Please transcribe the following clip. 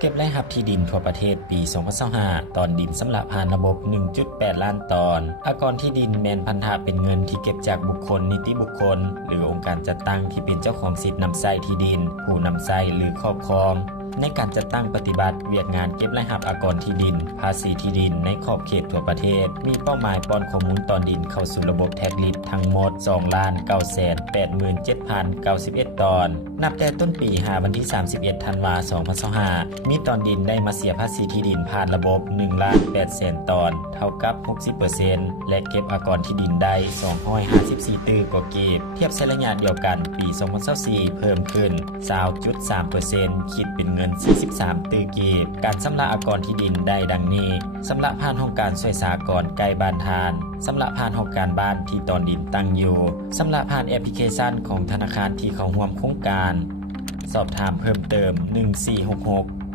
เก็บรายรับที่ดินทั่วประเทศปี 2025 ตอนดินสำหรับผ่านระบบ 1.8 ล้านตอนอากรที่ดินแมนพันธะเป็นเงินที่เก็บจากบุคคลนิติบุคคลหรือองค์การจัดตั้งที่เป็นเจ้าของสิทธิ์นำไส้ที่ดินผู้นำไส้หรือครอบครองในการจัดตั้งปฏิบัติเวียกงานเก็บรายรับอากรที่ดินภาษีที่ดินในขอบเขตทั่วประเทศมีเป้าหมายป้อนข้อมูลตอนดินเข้าสู่ระบบแท็กลิสต์ทั้งหมด 2,987,091 ตอนนับแต่ต้นปีวันที่ 31 ธันวาคม 2025มีตอนดินได้มาเสียภาษีที่ดินผ่านระบบ 1,800,000 ตอนเท่ากับ 60% และเก็บอากรที่ดินได้ 254 ตื้อกว่าเก็บเทียบใช้ระยะเดียวกันปี 2024 เพิ่มขึ้น 20.3% คิดเป็นเงิน 43 ตื้อเก็บการชำระอากรที่ดินได้ดังนี้ชำระผ่านโครงการช่วยสหกรณ์ใกล้บ้านทานชำระผ่านโครงการบ้านที่ตอนดินตั้งอยู่ชำระผ่านแอปพลิเคชันของธนาคารที่เข้าร่วมโครงการสอบถามเพิ่มเติม1466